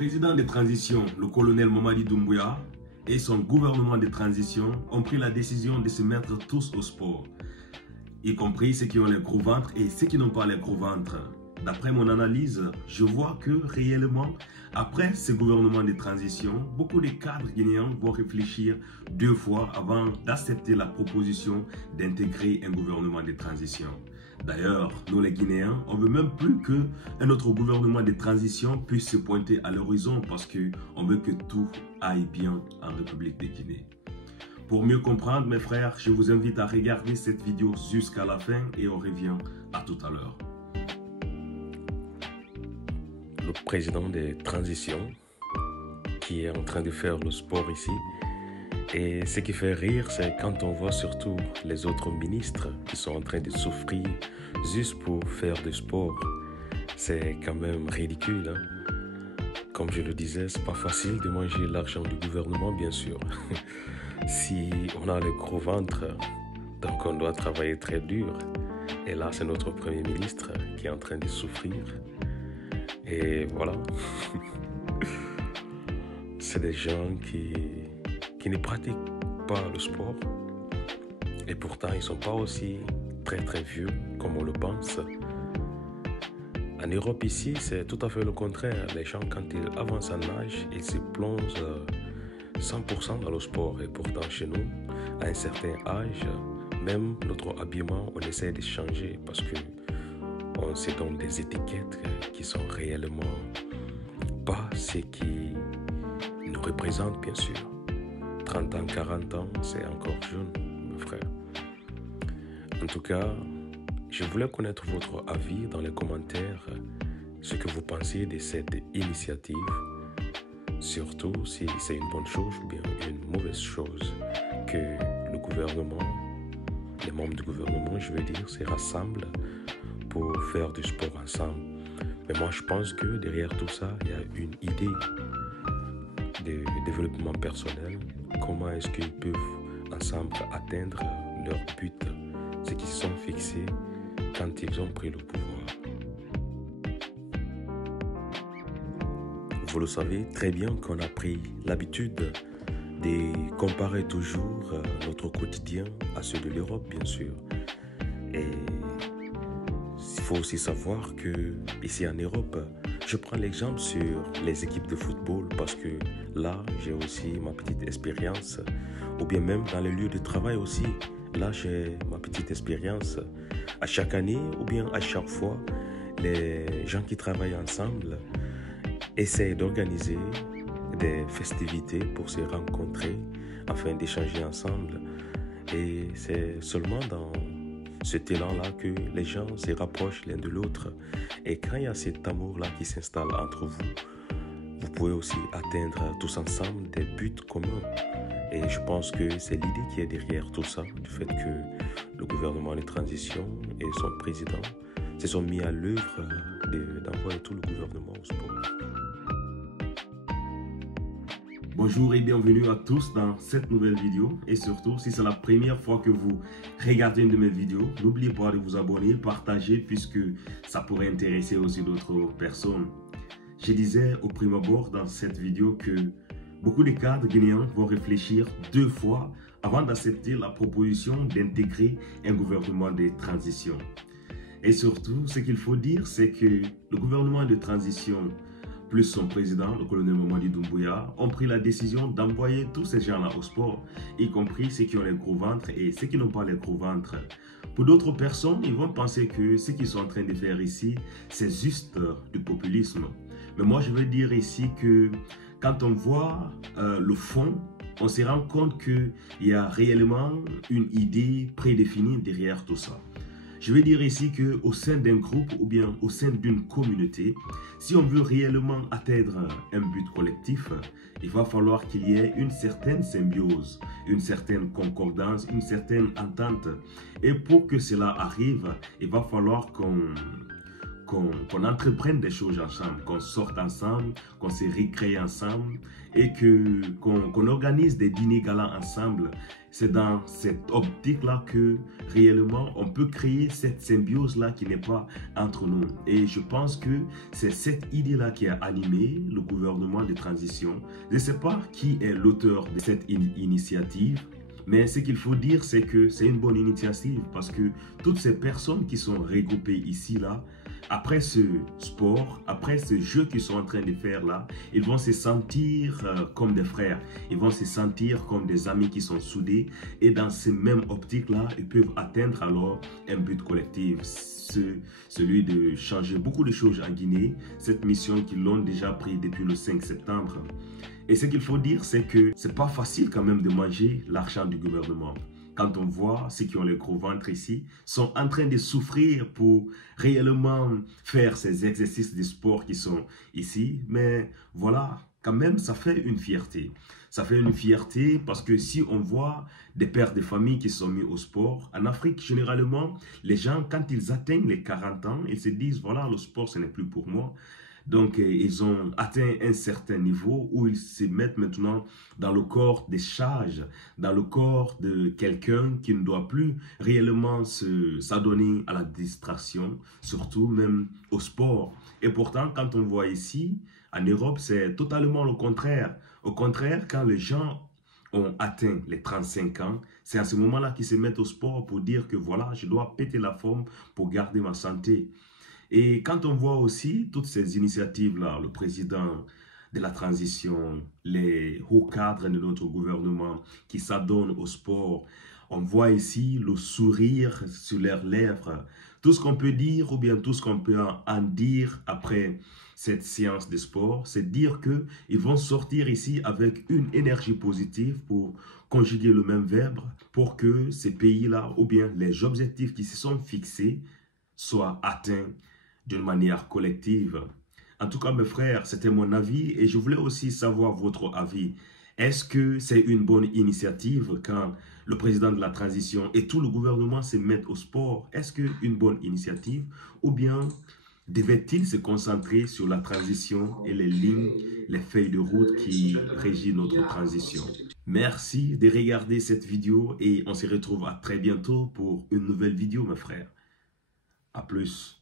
président de transition, le colonel Mamadi Doumbouya, et son gouvernement de transition ont pris la décision de se mettre tous au sport, y compris ceux qui ont les gros ventres et ceux qui n'ont pas les gros ventres. D'après mon analyse, je vois que réellement, après ce gouvernement de transition, beaucoup de cadres guinéens vont réfléchir deux fois avant d'accepter la proposition d'intégrer un gouvernement de transition. D'ailleurs, nous les Guinéens, on ne veut même plus qu'un autre gouvernement de transition puisse se pointer à l'horizon parce qu'on veut que tout aille bien en République de Guinée. Pour mieux comprendre, mes frères, je vous invite à regarder cette vidéo jusqu'à la fin et on revient à tout à l'heure. Le président des transitions qui est en train de faire le sport ici. Et ce qui fait rire, c'est quand on voit surtout les autres ministres qui sont en train de souffrir juste pour faire du sport. C'est quand même ridicule, hein? Comme je le disais, c'est pas facile de manger l'argent du gouvernement, bien sûr. Si on a le gros ventre, donc on doit travailler très dur. Et là, c'est notre Premier ministre qui est en train de souffrir. Et voilà. C'est des gens qui ne pratiquent pas le sport. Et pourtant, ils ne sont pas aussi très vieux comme on le pense. En Europe ici, c'est tout à fait le contraire. Les gens, quand ils avancent en âge, ils se plongent 100% dans le sport. Et pourtant, chez nous, à un certain âge, même notre habillement, on essaie de changer parce que on se donne des étiquettes qui sont réellement pas ce qui nous représente, bien sûr. 30 ans, 40 ans, c'est encore jeune, mes frères. En tout cas, je voulais connaître votre avis dans les commentaires, ce que vous pensez de cette initiative, surtout si c'est une bonne chose ou bien une mauvaise chose que le gouvernement, les membres du gouvernement, je veux dire, se rassemblent pour faire du sport ensemble. Mais moi, je pense que derrière tout ça, il y a une idée de développement personnel. Comment est-ce qu'ils peuvent ensemble atteindre leur but, ce qu'ils se sont fixés quand ils ont pris le pouvoir. Vous le savez très bien qu'on a pris l'habitude de comparer toujours notre quotidien à ceux de l'Europe, bien sûr. Et il faut aussi savoir que ici en Europe, je prends l'exemple sur les équipes de football parce que là, j'ai aussi ma petite expérience, ou bien même dans les lieux de travail aussi. Là, j'ai ma petite expérience. À chaque année ou bien à chaque fois, les gens qui travaillent ensemble essayent d'organiser des festivités pour se rencontrer afin d'échanger ensemble. Et c'est seulement dans cet élan-là que les gens se rapprochent l'un de l'autre. Et quand il y a cet amour-là qui s'installe entre vous, vous pouvez aussi atteindre tous ensemble des buts communs. Et je pense que c'est l'idée qui est derrière tout ça, du fait que le gouvernement de transition et son président se sont mis à l'œuvre d'envoyer tout le gouvernement au sport. Bonjour et bienvenue à tous dans cette nouvelle vidéo. Et surtout, si c'est la première fois que vous regardez une de mes vidéos, n'oubliez pas de vous abonner, partager, puisque ça pourrait intéresser aussi d'autres personnes. Je disais au prime abord dans cette vidéo que beaucoup de cadres guinéens vont réfléchir deux fois avant d'accepter la proposition d'intégrer un gouvernement de transition. Et surtout, ce qu'il faut dire, c'est que le gouvernement de transition plus son président, le colonel Mamadi Doumbouya, ont pris la décision d'envoyer tous ces gens-là au sport, y compris ceux qui ont les gros ventres et ceux qui n'ont pas les gros ventres. Pour d'autres personnes, ils vont penser que ce qu'ils sont en train de faire ici, c'est juste du populisme. Mais moi, je veux dire ici que quand on voit le fond, on se rend compte qu'il y a réellement une idée prédéfinie derrière tout ça. Je veux dire ici qu'au sein d'un groupe ou bien au sein d'une communauté, si on veut réellement atteindre un but collectif, il va falloir qu'il y ait une certaine symbiose, une certaine concordance, une certaine entente. Et pour que cela arrive, il va falloir qu'on qu'on entreprenne des choses ensemble, qu'on sorte ensemble, qu'on se récrée ensemble et qu'on organise des dîners galas ensemble. C'est dans cette optique-là que réellement on peut créer cette symbiose-là qui n'est pas entre nous. Et je pense que c'est cette idée-là qui a animé le gouvernement de transition. Je ne sais pas qui est l'auteur de cette initiative, mais ce qu'il faut dire, c'est que c'est une bonne initiative parce que toutes ces personnes qui sont regroupées ici, là, après ce sport, après ce jeu qu'ils sont en train de faire là, ils vont se sentir comme des frères. Ils vont se sentir comme des amis qui sont soudés. Et dans ces mêmes optiques-là, ils peuvent atteindre alors un but collectif. Celui de changer beaucoup de choses en Guinée. Cette mission qu'ils l'ont déjà pris depuis le 5 septembre. Et ce qu'il faut dire, c'est que c'est pas facile quand même de manger l'argent du gouvernement. Quand on voit ceux qui ont le gros ventre ici, sont en train de souffrir pour réellement faire ces exercices de sport qui sont ici. Mais voilà, quand même, ça fait une fierté. Ça fait une fierté parce que si on voit des pères de famille qui sont mis au sport, en Afrique, généralement, les gens, quand ils atteignent les 40 ans, ils se disent, voilà, le sport, ce n'est plus pour moi. Donc, ils ont atteint un certain niveau où ils se mettent maintenant dans le corps des charges, dans le corps de quelqu'un qui ne doit plus réellement s'adonner à la distraction, surtout même au sport. Et pourtant, quand on voit ici, en Europe, c'est totalement le contraire. Au contraire, quand les gens ont atteint les 35 ans, c'est à ce moment-là qu'ils se mettent au sport pour dire que voilà, je dois péter la forme pour garder ma santé. Et quand on voit aussi toutes ces initiatives-là, le président de la transition, les hauts cadres de notre gouvernement qui s'adonnent au sport, on voit ici le sourire sur leurs lèvres. Tout ce qu'on peut dire ou bien tout ce qu'on peut en dire après cette séance de sport, c'est dire qu'ils vont sortir ici avec une énergie positive pour conjuguer le même verbe pour que ces pays-là ou bien les objectifs qui se sont fixés soient atteints d'une manière collective. En tout cas, mes frères, c'était mon avis et je voulais aussi savoir votre avis. Est-ce que c'est une bonne initiative quand le président de la transition et tout le gouvernement se mettent au sport? Est-ce qu'une bonne initiative ou bien devait-il se concentrer sur la transition et les lignes, les feuilles de route qui régissent notre transition? Merci de regarder cette vidéo et on se retrouve à très bientôt pour une nouvelle vidéo, mes frères. À plus.